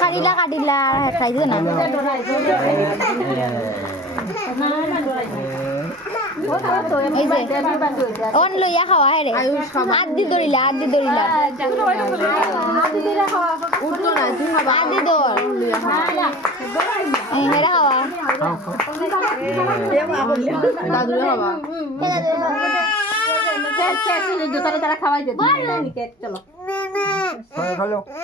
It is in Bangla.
কাটিলা কাটিলা খাই দিও না অন লইয়া খাওয়া হে রে আদি দরিলা আদি দরিলা আদি দর হেরা খাওয়া দাদুরে খাওয়া তারা খাওয়াই দে চলো